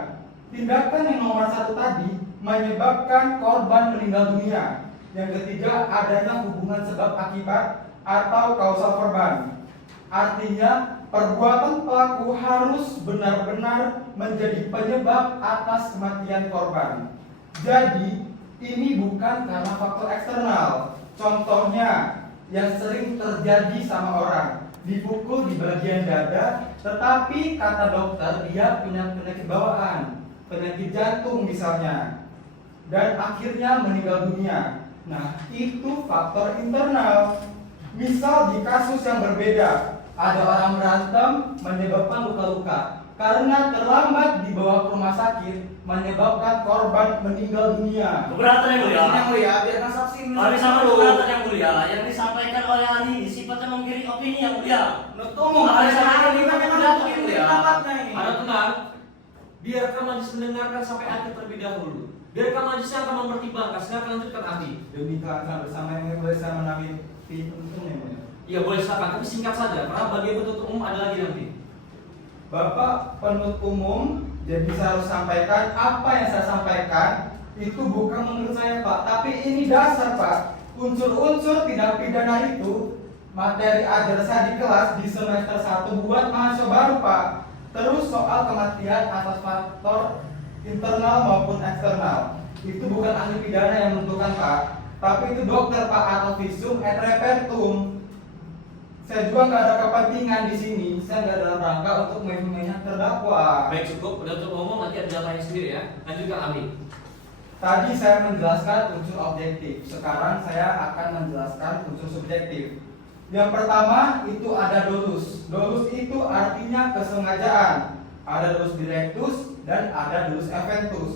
Tindakan yang nomor 1 tadi menyebabkan korban meninggal dunia. Yang ketiga, adanya hubungan sebab akibat atau kausal korban. Artinya, perbuatan pelaku harus benar-benar menjadi penyebab atas kematian korban. Jadi, ini bukan karena faktor eksternal. Contohnya, yang sering terjadi sama orang, dipukul di bagian dada, tetapi kata dokter dia punya penyakit bawaan, penyakit jantung misalnya, dan akhirnya meninggal dunia. Nah, itu faktor internal. Misal di kasus yang berbeda, ada orang berantem menyebabkan luka-luka. Karena terlambat dibawa ke rumah sakit, menyebabkan korban meninggal dunia. Keberatan yang mulia. Yang mulia, biarkan saksi Kami sama keberatan yang mulia yang disampaikan oleh ahli ini sifatnya mengiring opini yang mulia. Nutumu, Ahli sama kita ahli memang pendapat yang ini mulia. pendapatnya ini. Ada tenang, biarkan majelis mendengarkan sampai akhir terlebih dahulu. Biarkan majelis yang akan mempertimbangkan. Silakan lanjutkan ahli. Demi kelancaran bersama yang boleh saya menamai penuntun yang mulia. Iya boleh silakan, tapi singkat saja karena bagian penuntut umum ada lagi nanti. Bapak penuntut umum, jadi saya harus sampaikan apa yang saya sampaikan itu bukan menurut saya Pak, tapi ini dasar Pak. Unsur-unsur tindak pidana itu materi ajar saya di kelas di semester 1 buat mahasiswa baru, Pak. Terus soal kematian atas faktor internal maupun eksternal. Itu bukan ahli pidana yang menentukan, Pak. Tapi itu dokter, Pak, atau visum et repertum. Saya juga nggak ada kepentingan di sini. Saya nggak dalam rangka untuk memihak terdakwa. Baik, cukup. Penuntut umum nanti ada jawabannya sendiri ya. Lanjutkan, Ami. Tadi saya menjelaskan unsur objektif. Sekarang saya akan menjelaskan unsur subjektif. Yang pertama itu ada dolus. Dolus itu artinya kesengajaan. Ada dolus directus dan ada dolus eventus.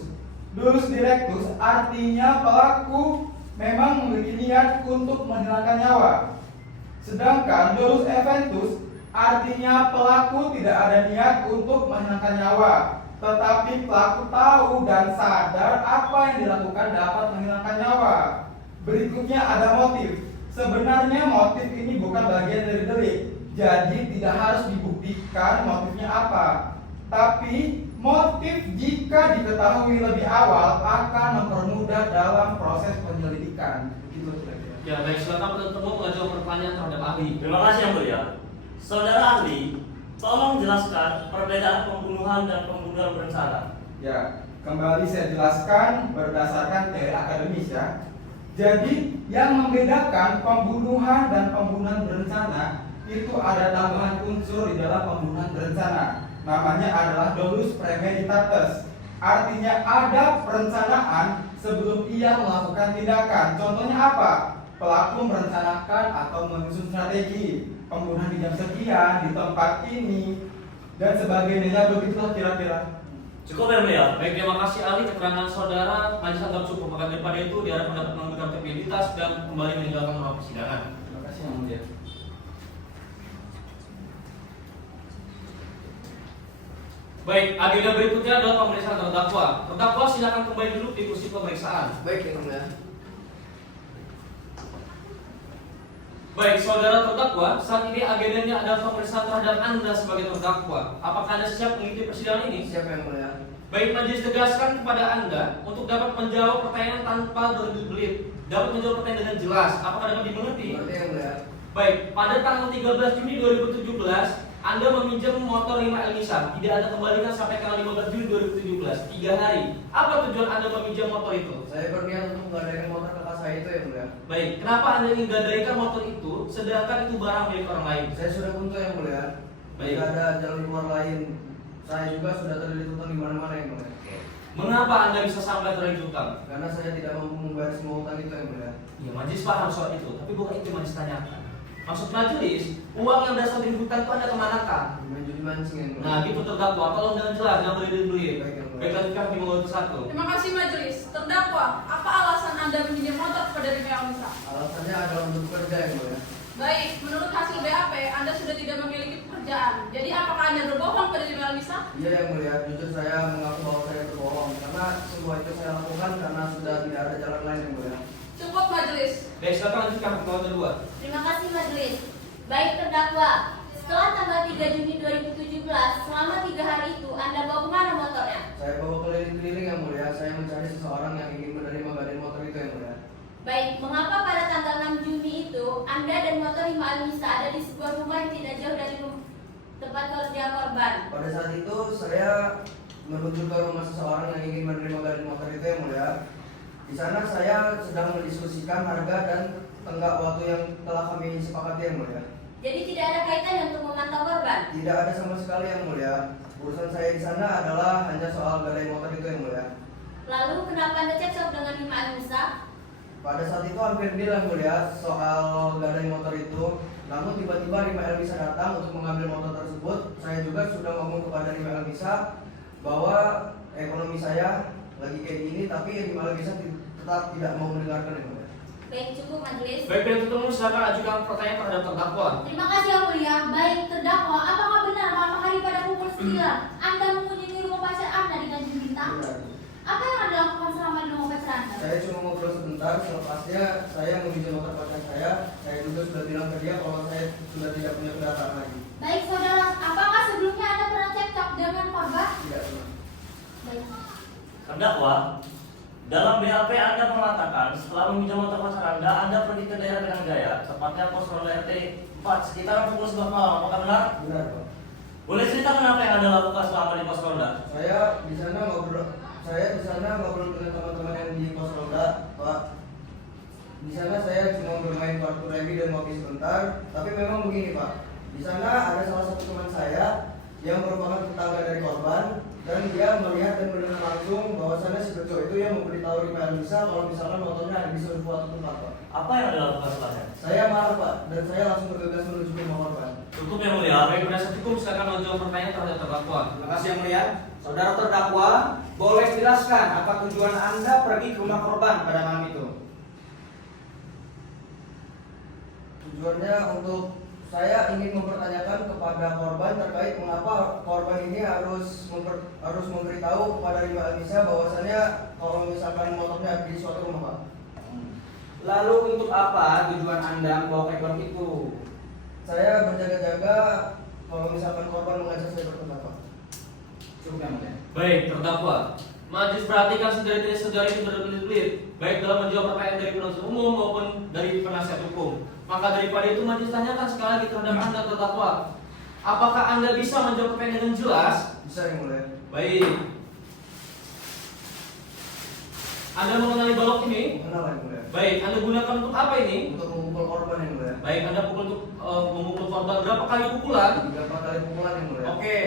Dolus directus artinya pelaku memang memiliki niat untuk menghilangkan nyawa. Sedangkan dolus eventus artinya pelaku tidak ada niat untuk menghilangkan nyawa, tetapi pelaku tahu dan sadar apa yang dilakukan dapat menghilangkan nyawa. Berikutnya ada motif. Sebenarnya motif ini bukan bagian dari delik, jadi tidak harus dibuktikan motifnya apa. Tapi motif jika diketahui lebih awal akan mempermudah dalam proses penyelidikan. Begitu kira-kira. Ya, baik. Silakan penuntut umum mengajukan pertanyaan terhadap ahli. Terima kasih Yang Mulia. Saudara ahli, tolong jelaskan perbedaan pembunuhan dan pembunuhan berencana. Ya, kembali saya jelaskan berdasarkan teori akademis ya. Jadi yang membedakan pembunuhan dan pembunuhan berencana itu ada tambahan unsur di dalam pembunuhan berencana. Namanya adalah dolus premeditatus. Artinya ada perencanaan sebelum ia melakukan tindakan. Contohnya apa? Pelaku merencanakan atau menyusun strategi pembunuhan di jam sekian, di tempat ini, dan sebagainya. Begitulah kira-kira. Cukup Yang Mulia. Baik, terima kasih ahli. Keterangan saudara majelis anggap cukup. Maka daripada itu diharapkan dapat memberikan tepiditas dan kembali meninggalkan ruang persidangan. Terima kasih Yang Mulia. Baik, agenda berikutnya adalah pemeriksaan terdakwa. Terdakwa silakan kembali duduk di kursi pemeriksaan. Baik, Yang Mulia. Baik, saudara terdakwa, saat ini agendanya adalah pemeriksaan terhadap Anda sebagai terdakwa. Apakah Anda siap mengikuti persidangan ini? Siapa Yang Mulia? Baik, majelis tegaskan kepada Anda untuk dapat menjawab pertanyaan tanpa berbelit-belit, dapat menjawab pertanyaan dengan jelas. Apakah dapat dimengerti? Berarti Yang Mulia. Baik, pada tanggal 13 Juni 2017, Anda meminjam motor 5 Elisa, tidak Anda kembalikan sampai tanggal 15 Juni 2017, 3 hari. Apa tujuan Anda meminjam motor itu? Saya berniat untuk menggadaikan motor kakak saya itu Yang Mulia. Baik, kenapa Anda ingin gadaikan motor itu, sedangkan itu barang milik orang lain? Saya sudah buntu Yang Mulia. Baik. Tidak ada jalan keluar lain. Saya juga sudah terlilit utang di mana-mana Yang Mulia. Mengapa Anda bisa sampai terlilit utang? Karena saya tidak mampu membayar semua utang itu Yang Mulia. Ya, majelis paham soal itu, tapi bukan itu yang majelis tanyakan. Maksud majelis, uang yang berasal dari hutang itu Anda kemanakan? Menjadi mancing Yang Mulia. Nah, gitu terdakwa, tolong dengan jelas, jangan berbelit-belit. Baik, Yang Mulia. Baik, lanjutkan hakim nomor 1. Terima kasih majelis. Terdakwa, apa alasan Anda meminjam motor kepada Rima Elisa? Alasannya adalah untuk bekerja Yang Mulia. Baik, menurut hasil BAP, Anda sudah tidak memiliki pekerjaan. Jadi apakah Anda berbohong pada Rima Elisa? Iya Yang Mulia, jujur saya mengaku bahwa saya berbohong karena semua itu saya lakukan karena sudah tidak ada jalan lain Yang Mulia. Cukup majelis. Baik, silakan lanjutkan hakim nomor 2. Terima kasih majelis. Baik terdakwa, setelah tanggal 3 Juni 2017, selama 3 hari itu Anda bawa kemana motornya? Saya bawa keliling-keliling Yang Mulia, saya mencari seseorang yang ingin menerima gadai motor itu Yang Mulia. Baik, mengapa pada tanggal 6 Juni itu Anda dan motor Rima Almisa ada di sebuah rumah yang tidak jauh dari tempat kerja korban? Pada saat itu saya menuju ke rumah seseorang yang ingin menerima gadai motor itu Yang Mulia. Di sana saya sedang mendiskusikan harga dan tenggat waktu yang telah kami sepakati Yang Mulia. Jadi tidak ada kaitannya untuk memantau korban? Tidak ada sama sekali Yang Mulia. Urusan saya di sana adalah hanya soal gadai motor itu Yang Mulia. Lalu kenapa Anda cekcok dengan Rima Almisa? Pada saat itu hampir deal Yang Mulia soal gadai motor itu. Namun tiba-tiba Rima Elisa datang untuk mengambil motor tersebut. Saya juga sudah ngomong kepada Rima Elisa bahwa ekonomi saya lagi kayak gini, tapi Rima Elisa tetap tidak mau mendengarkan Yang Mulia. Baik, cukup majelis. Baik, penuntut umum silakan ajukan pertanyaan terhadap terdakwa. Terima kasih Yang Mulia. Baik terdakwa, apakah benar malam hari pada pukul 9 Anda mengunjungi rumah pacar Anda di Tanjung Bintang? Benar. Apa yang Anda lakukan selama di rumah pacar Anda? Saya cuma ngobrol sebentar, selepasnya saya meminjam motor pacar saya. Saya juga sudah bilang ke dia bahwa saya sudah tidak punya kendaraan lagi. Baik saudara, apakah sebelumnya Anda pernah cekcok dengan korban? Tidak pernah. Baik. Terdakwa, Dalam BAP Anda mengatakan setelah meminjam motor pacar Anda pergi ke daerah Benang Jaya, tepatnya pos ronda RT 4 sekitar pukul 11 malam. Apakah benar? Benar, Pak. Boleh ceritakan apa yang Anda lakukan selama di pos ronda? Saya di sana ngobrol dengan teman-teman yang di pos ronda, Pak. Di sana saya cuma bermain kartu remi dan ngopi sebentar. Tapi memang begini, Pak. Di sana ada salah satu teman saya yang merupakan tetangga dari korban, dan dia melihat dan mendengar langsung bahwasannya si Bejo itu yang memberitahu Rima Elisa kalau misalkan motornya ada di suatu tempat, Pak. Apa yang Anda lakukan setelahnya? Saya marah, Pak, dan saya langsung bergegas menuju ke rumah korban. Cukup yang mulia. Baik, penasihat hukum silakan menjawab pertanyaan terhadap terdakwa. Terima kasih yang mulia. Saudara terdakwa, boleh jelaskan apa tujuan Anda pergi ke rumah korban pada malam itu? Tujuannya untuk saya ingin mempertanyakan kepada korban terkait mengapa korban ini harus memberitahu kepada Rima Elisa bahwasannya kalau misalkan motornya ada di suatu rumah, Pak. Lalu untuk apa tujuan Anda membawa ekor itu? Saya berjaga-jaga kalau misalkan korban mengajak saya bertemu, Pak. Cukup yang mulia. Baik, terdakwa. Majelis perhatikan saudari ini berbelit-belit, baik dalam menjawab pertanyaan dari penuntut umum maupun dari penasihat hukum. Maka daripada itu majelis tanyakan sekali lagi terhadap Anda terdakwa. Apakah Anda bisa menjawab pertanyaan dengan jelas? Bisa, yang mulia. Baik. Anda mengenali balok ini? Mengenal, yang mulia. Baik, Anda gunakan untuk apa ini? Untuk memukul korban, yang mulia. Baik, Anda pukul untuk memukul korban berapa kali pukulan? 3-4 kali pukulan, yang mulia. Oke,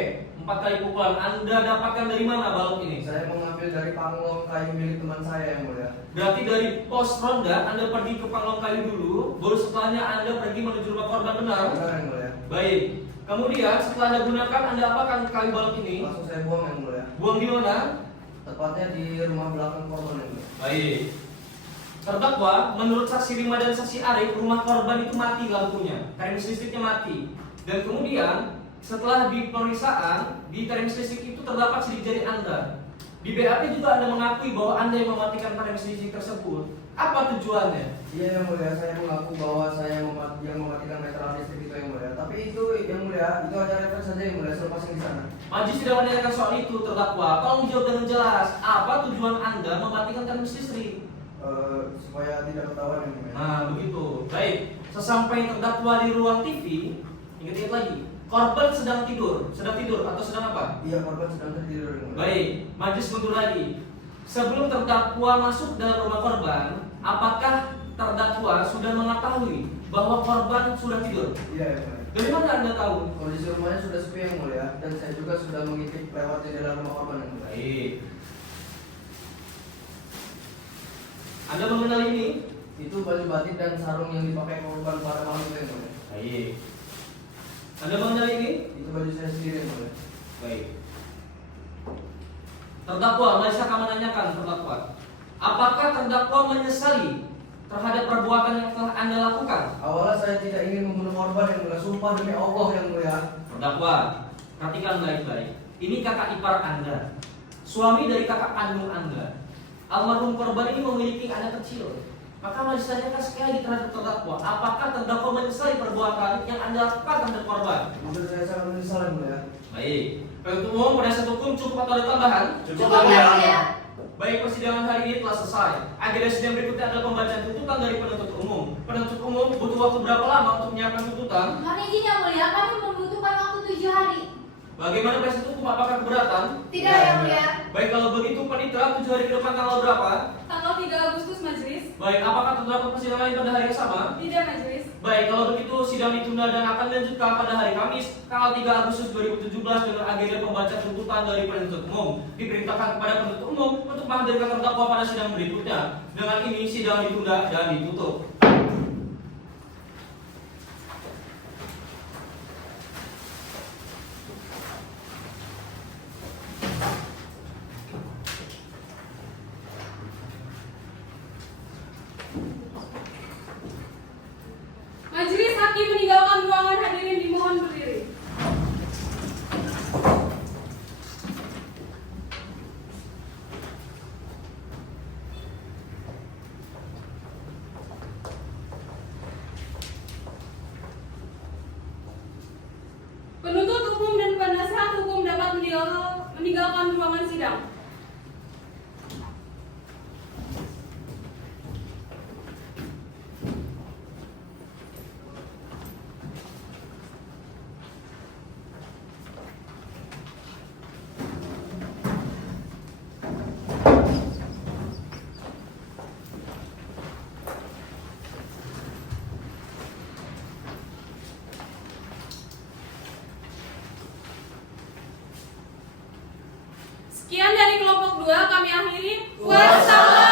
4 kali pukulan. Anda dapatkan dari mana balok ini? Saya mengambil dari panglong kayu milik teman saya, yang mulia. Berarti dari pos ronda Anda pergi ke Panglong Kayu dulu, baru setelahnya Anda pergi menuju rumah korban, benar? Benar, yang mulia. Baik. Kemudian setelah Anda gunakan, Anda apakan kayu balok ini? Langsung saya buang, yang mulia. Buang di mana? Tepatnya di rumah belakang korban, yang mulia. Baik. Terdakwa, menurut saksi Rima dan saksi Arif, rumah korban itu mati lampunya, termos listriknya mati. Dan kemudian setelah di pemeriksaan, di termos listrik itu terdapat sidik jari Anda. Di BAP juga Anda mengakui bahwa Anda yang mematikan termos listrik tersebut. Apa tujuannya? Iya, yang mulia, saya mengaku bahwa saya yang mematikan meteran listrik itu, yang mulia. Tapi itu, yang mulia, itu hanya referensi saja, yang mulia, selepas yang di sana. Majelis tidak menanyakan soal itu, terdakwa. Tolong jawab dengan jelas. Apa tujuan Anda mematikan termos listrik? Supaya tidak ketahuan, yang mulia. Nah, begitu. Baik. Sesampai terdakwa di ruang TV, ingat-ingat lagi. Korban sedang tidur atau sedang apa? Iya, korban sedang tertidur, yang mulia. Baik, majelis mundur lagi. Sebelum terdakwa masuk dalam rumah korban, apakah terdakwa sudah mengetahui bahwa korban sudah tidur? Iya, yang mulia. Dari mana Anda tahu? Kondisi rumahnya sudah sepi, yang mulia, dan saya juga sudah mengintip lewat di dalam rumah korban, yang mulia. Baik. Anda mengenal ini? Itu baju batik dan sarung yang dipakai korban pada malam itu, yang mulia. Baik. Anda mengenal ini? Itu baju saya sendiri, yang mulia. Baik. Terdakwa, Majelis akan menanyakan terdakwa. Apakah terdakwa menyesali terhadap perbuatan yang telah Anda lakukan? Awalnya saya tidak ingin membunuh korban, yang mulia. Sumpah demi Allah, yang mulia. Terdakwa, perhatikan baik-baik. Ini kakak ipar Anda, suami dari kakak kandung Anda. Almarhum korban ini memiliki anak kecil. Maka majelis tanyakan sekali lagi terhadap terdakwa. Apakah terdakwa menyesali perbuatan yang Anda lakukan terhadap korban? Jujur saya sangat menyesal, yang mulia. Baik. Penuntut umum penasihat hukum cukup atau ada tambahan? Cukup, Cukup, yang yang mulia. mulia. Baik, persidangan hari ini telah selesai. Agenda sidang berikutnya adalah pembacaan tuntutan dari penuntut umum. Penuntut umum butuh waktu berapa lama untuk menyiapkan tuntutan? Mohon izin yang mulia, kami membutuhkan waktu 7 hari. Bagaimana penasihat hukum, apakah keberatan? Tidak, yang mulia. Baik, kalau begitu panitera 7 hari ke depan tanggal berapa? Tanggal 3 Agustus majelis. Baik, apakah terdapat persidangan lain pada hari yang sama? Tidak majelis. Baik, kalau begitu sidang ditunda dan akan dilanjutkan pada hari Kamis tanggal 3 Agustus 2017 dengan agenda pembacaan tuntutan dari penuntut umum. Diperintahkan kepada penuntut umum untuk menghadirkan terdakwa pada sidang berikutnya. Dengan ini sidang ditunda dan ditutup. Majelis hakim meninggalkan ruangan, hadirin dimohon berdiri. Penuntut umum dan penasihat hukum dapat meninggalkan ruangan sidang. Sekian dari kelompok 2 kami akhiri. Wassalam.